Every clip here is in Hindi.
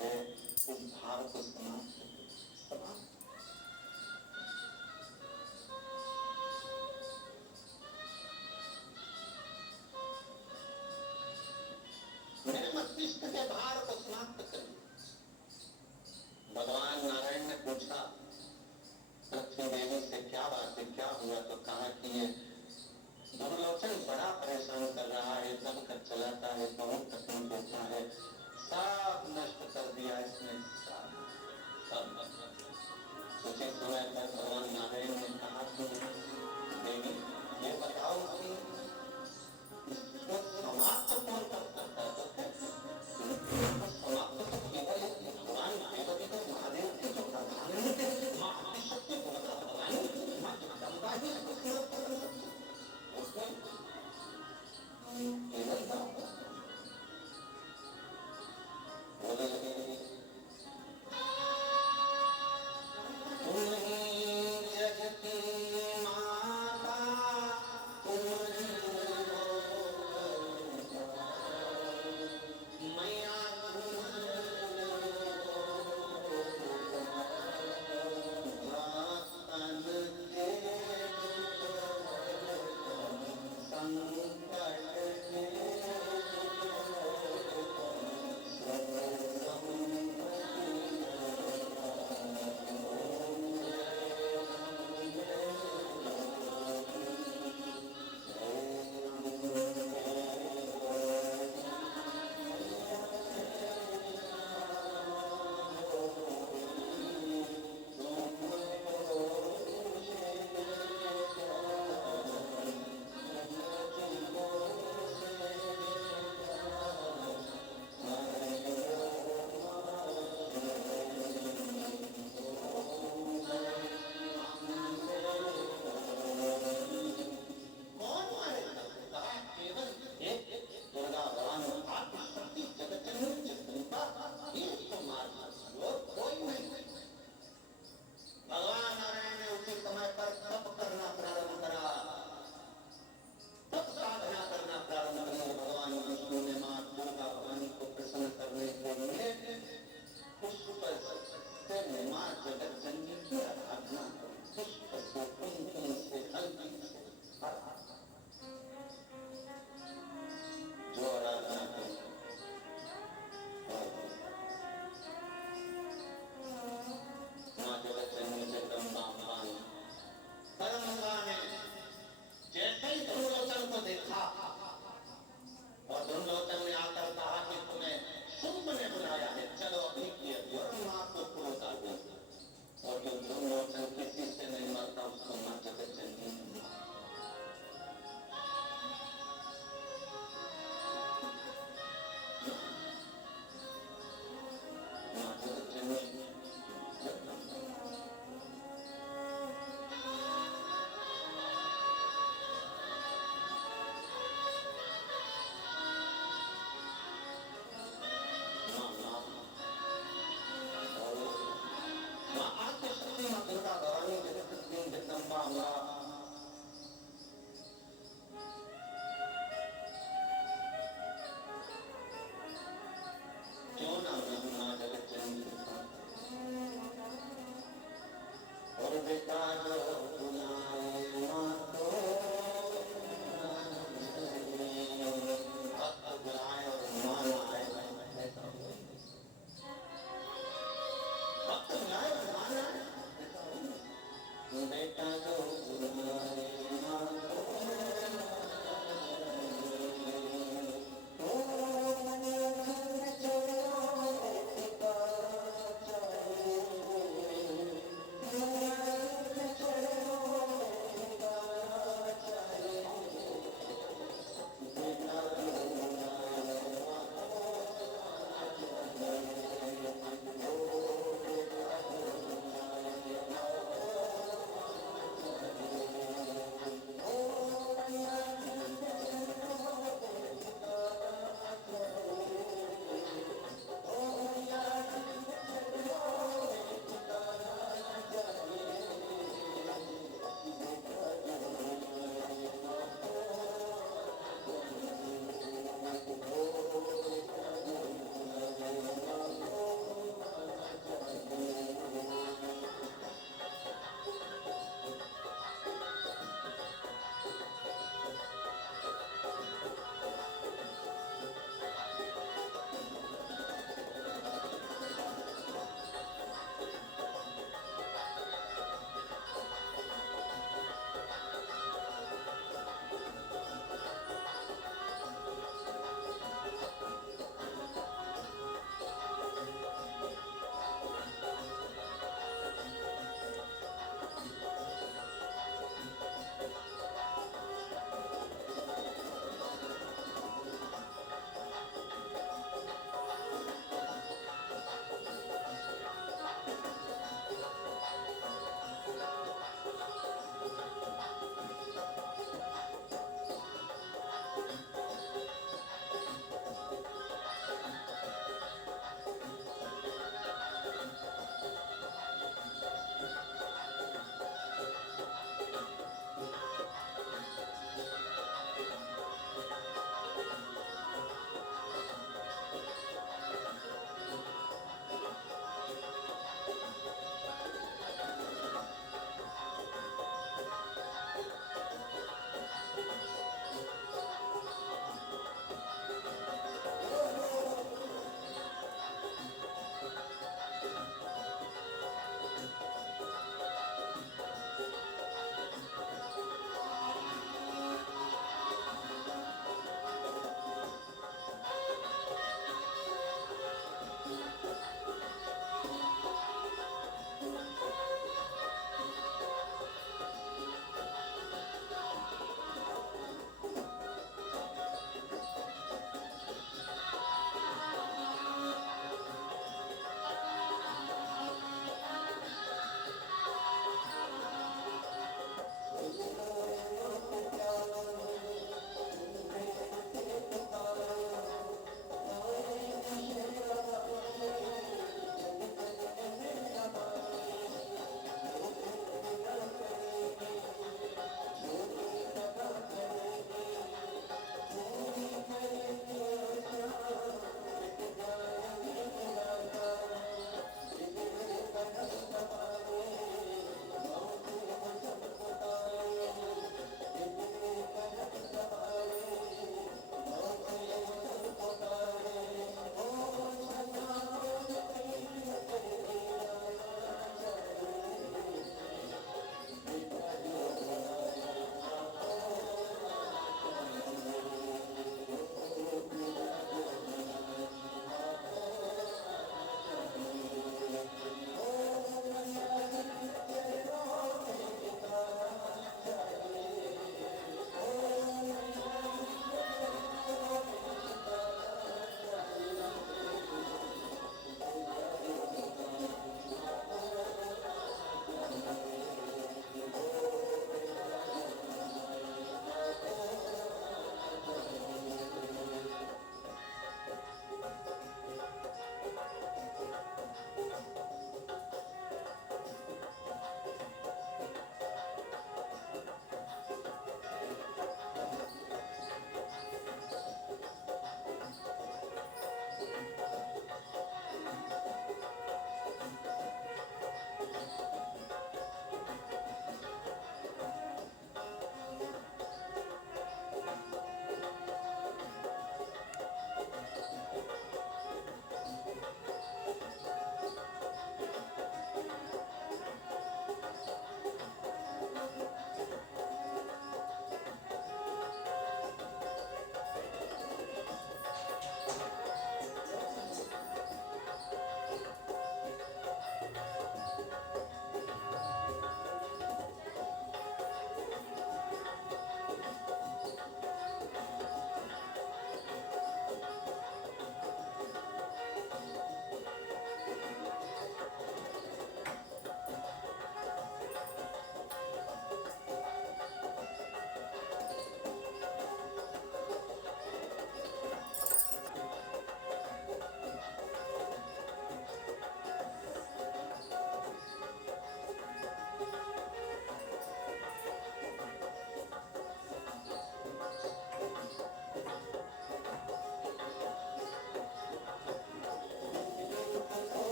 है उस भार को समाप्त मेरे मस्तिष्क के भार को समाप्त करिए। भगवान नारायण ने पूछा लक्ष्मी देवी से क्या बात है, क्या हुआ? तो कहा कि ये दुर्लोचन बड़ा परेशान कर रहा है, दब कर चलाता है, बहुत तकलीफ होता है, सब नष्ट कर दिया इसने, सब उसी समय पर भगवान नारायण ने कहा कि देवी ये बताओ कि इसको समाप्त कौन करता है? समाप्त तो केवल भगवान महादेव के महादेव के जो प्रधान थे, मां आदिशक्ति भगवान मां जगदम्बा ही उसमें केवल बोले जगती माता तुम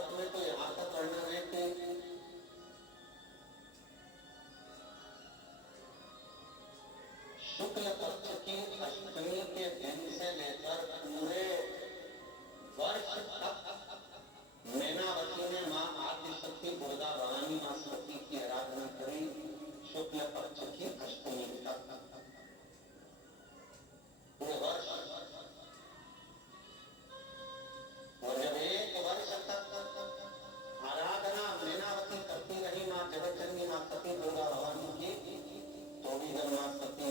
महाभारत में तो यहाँ तक वर्णन है कि शुक्ल पक्ष की अष्टमी के दिन से लेकर पूरे वर्ष तक मैनावती ने माँ आदि शक्ति दुर्गा भवानी माँ सती की आराधना करी। शुक्ल पक्ष की अष्टमी तक पूरे वर्ष, और जब एक वर्ष तक आराधना मैनावती करती रही माँ जगतजननी माँ सती दुर्गा भवानी की, तो भी जब माँ सती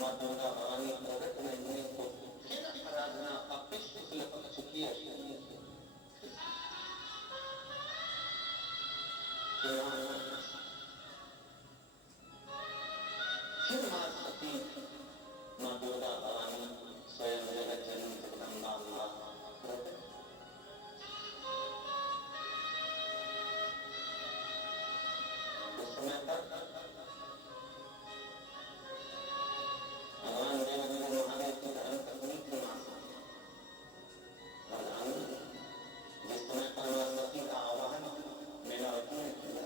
माँ दुर्गा भवानी प्रकट नहीं हुई तो फिर आराधना अपने शुक्ल पक्ष की अष्टमी फिर माँ सती माँ दुर्गा भवानी स्वयं जगतजननी जगदम्बा प्रकट। उस समय तक भगवान देवदेव महादेव की धर्म पत्नी थी माँ सती। जिस समय पर माँ सती का आवाहन मैनावती ने किया,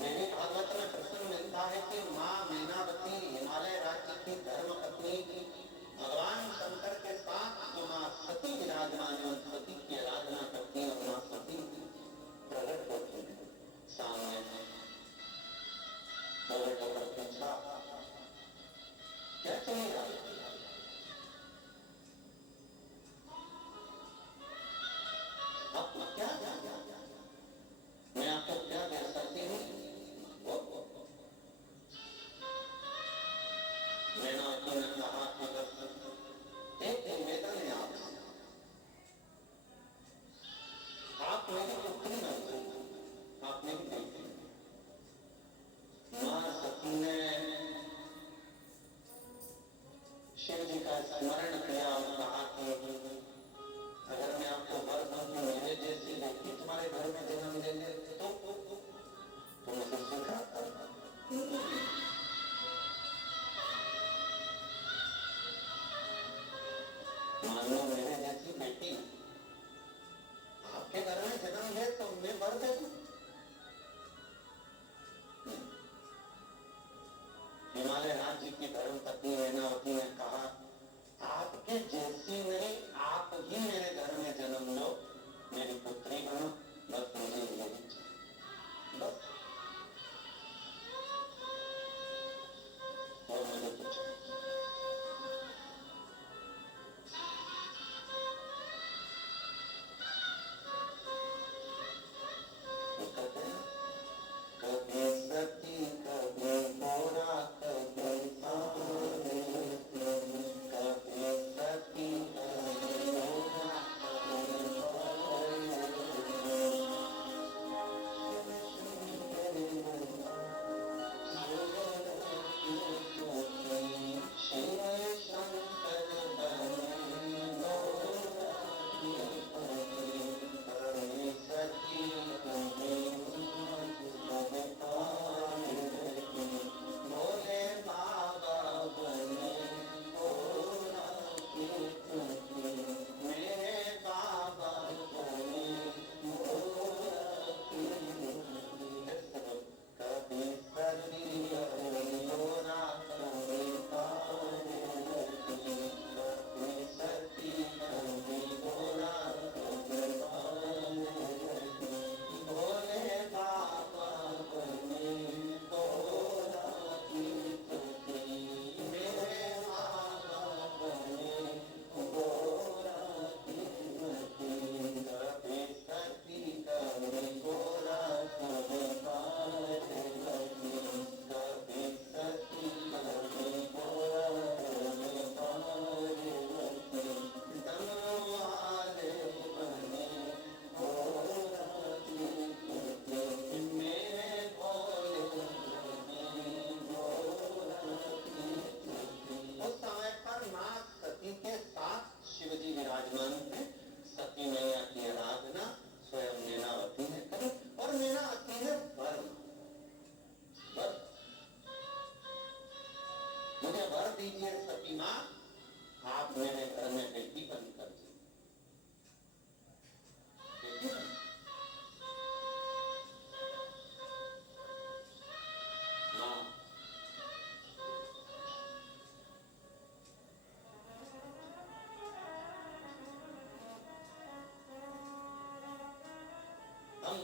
देवी भागवत में प्रसंग मिलता है कि माँ मैनावती हिमालय राज्य की धर्म पत्नी भगवान शंकर के साथ जो माँ सती विराजमान है, सती की आराधना करती और माँ सती प्रकट होती है सामने। प्रकट होकर पूछा क्या चलेगा, आप क्या मैं आपको क्या दे सकती हूँ। मैनावती ने कहा कि बस एक निवेदन है आपसे, आप मेरी पुत्री बन गई, आप मेरी बेटी। माँ सती ने शिव जी का स्मरण किया और कहा कि अगर मैं आपको वर दूं कि मेरे जैसी बेटी तुम्हारे घर में जन्म ले ले तो मुझे स्वीकार करना। मान लो मेरे जैसी बेटी आपके घर में जन्म ले तो मैं वर दे दूं। हिमालय राज्य की धर्म पत्नी मैनावती ने कहा आपके जैसी नहीं, आप ही मेरे घर में जन्म लो, मेरी पुत्री बनो, बस मुझे यही बस और मुझे कुछ कभी सती कभी गोरा कभी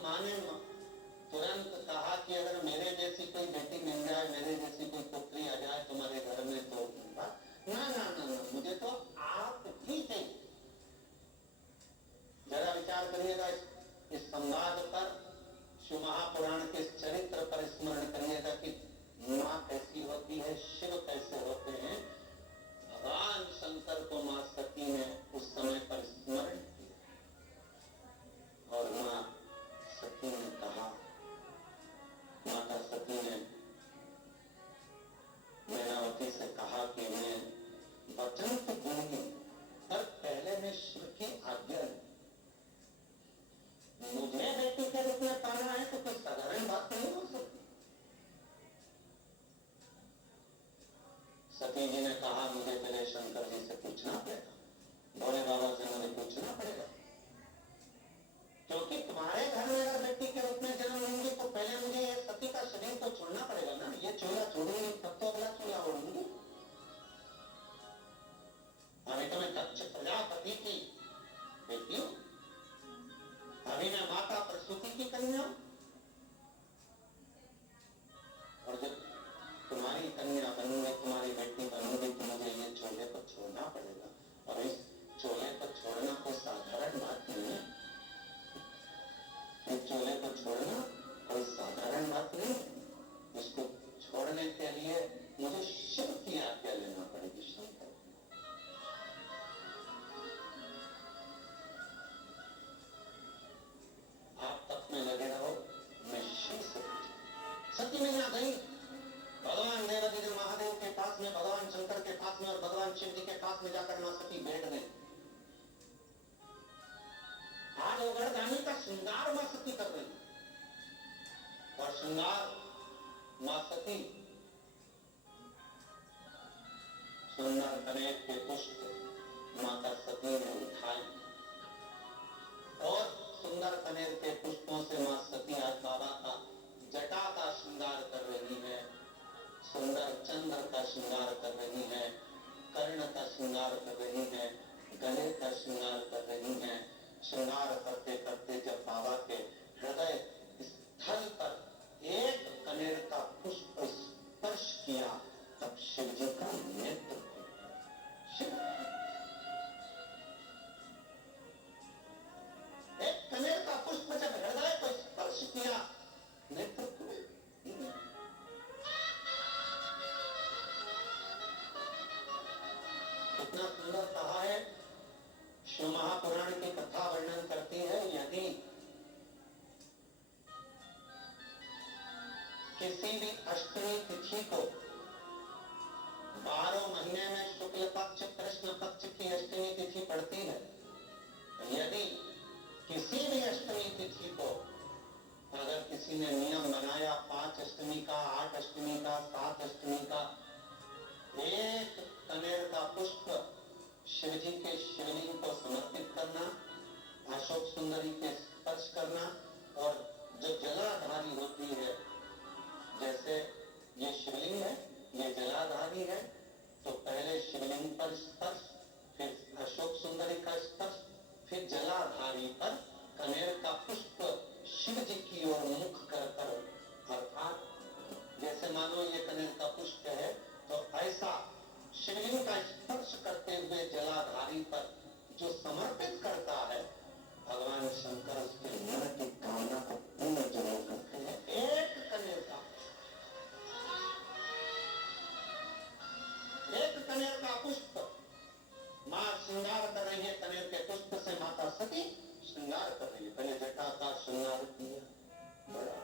माँ ने तुरंत कहा कि अगर मेरे जैसी कोई बेटी मिल जाए, मेरे जैसी कोई पुत्री आ जाए तुम्हारे घर में तो ना ना ना ना, मुझे तो आप ही चाहिए। जरा विचार करिएगा इस संवाद पर, शिव महापुराण के चरित्र पर स्मरण करिएगा कि माँ कैसी होती है, शिव कैसे होते हैं। भगवान शंकर को माँ सती ने उस समय पर स्मरण किया और माँ सती ने कहा, माता सती ने मैनावती से कहा कि मैं वचन तो दूंगी पर पहले मैं शिव की आज्ञा लूं। मुझे बेटी के रूप में पाना है तो कोई साधारण बात नहीं हो सकती। सती जी ने कहा मुझे पहले शंकर जी से पूछना पड़ेगा, भोले बाबा से मुझे पूछना पड़ेगा, क्योंकि तुम्हारे घर में अगर बेटी के रूप में जन्म लूंगी तो पहले मुझे ये सती का शरीर तो छोड़ना पड़ेगा ना। ये चोला छोड़ूंगी तब तो अगला चोला ओढ़ूंगी। अभी तो मैं दक्ष प्रजापति की बेटी हूं, अभी मैं माता प्रसूति की कन्या हूं, और जब तुम्हारी कन्या बनूंगी, तुम्हारी बेटी बनूंगी तो मुझे ये चोले को छोड़ना पड़ेगा। और इस चोले को छोड़ना कोई साधारण बात नहीं है। इस चोले को छोड़ना कोई साधारण बात नहीं है। इसको छोड़ने के लिए मुझे शिव की आज्ञा लेना पड़ेगी, शंकर। आप तक में लगे रहो, मैं शिव से सती में आ गई। भगवान देवादिदेव महादेव के पास में, भगवान शंकर के पास में और भगवान शिव जी के पास में जाकर मां सती बैठ गई। आज ओगरदानी का श्रृंगार मां सती कर रही और श्रृंगार मां सती सुंदर कनेर के पुष्प माता सती ने उठाए और सुंदर कनेर के पुष्पों से मां सती आज बाबा का जटा का श्रृंगार कर रही है, सुंदर चंद्र का श्रृंगार कर रही है, कर्ण का श्रृंगार कर रही है, गले का श्रृंगार कर रही है। श्रृंगार करते करते जब बाबा के हृदय स्थल पर एक कनेर का पुष्प स्पर्श किया तब शिव जी का नेत्र शिव एक कनेर का पुष्प जब हृदय को स्पर्श किया नेत्र कितना सुंदर कहा है। शिव महापुराण की कथा वर्णन करती है, यदि किसी भी अष्टमी तिथि को 12 महीने में शुक्ल पक्ष कृष्ण पक्ष की अष्टमी तिथि पड़ती है, यदि किसी भी अष्टमी तिथि को अगर किसी ने नियम बनाया 5 अष्टमी का, 8 अष्टमी का, 7 अष्टमी का, एक कनेर का पुष्प शिव जी के शिवलिंग को समर्पित करना, अशोक सुंदरी के स्पर्श करना, और जो जलाधारी होती है, जैसे ये शिवलिंग है, ये जलाधारी है, तो पहले शिवलिंग पर स्पर्श, फिर अशोक सुंदरी का स्पर्श, फिर जलाधारी पर कनेर का पुष्प शिव जी की ओर मुख कर कर, अर्थात जैसे मानो ये कनेर का पुष्प है तो ऐसा शिवलिंग का स्पर्श करते हुए जलाधारी पर जो समर्पित करता है, भगवान शंकर उसके मन की कामना को पूर्ण जरूर करते हैं। एक कनेर का पुष्प मां श्रृंगार कर रही है, कनेर के पुष्प से माता सती श्रृंगार कर रही है। पहले जटा का श्रृंगार किया, बड़ा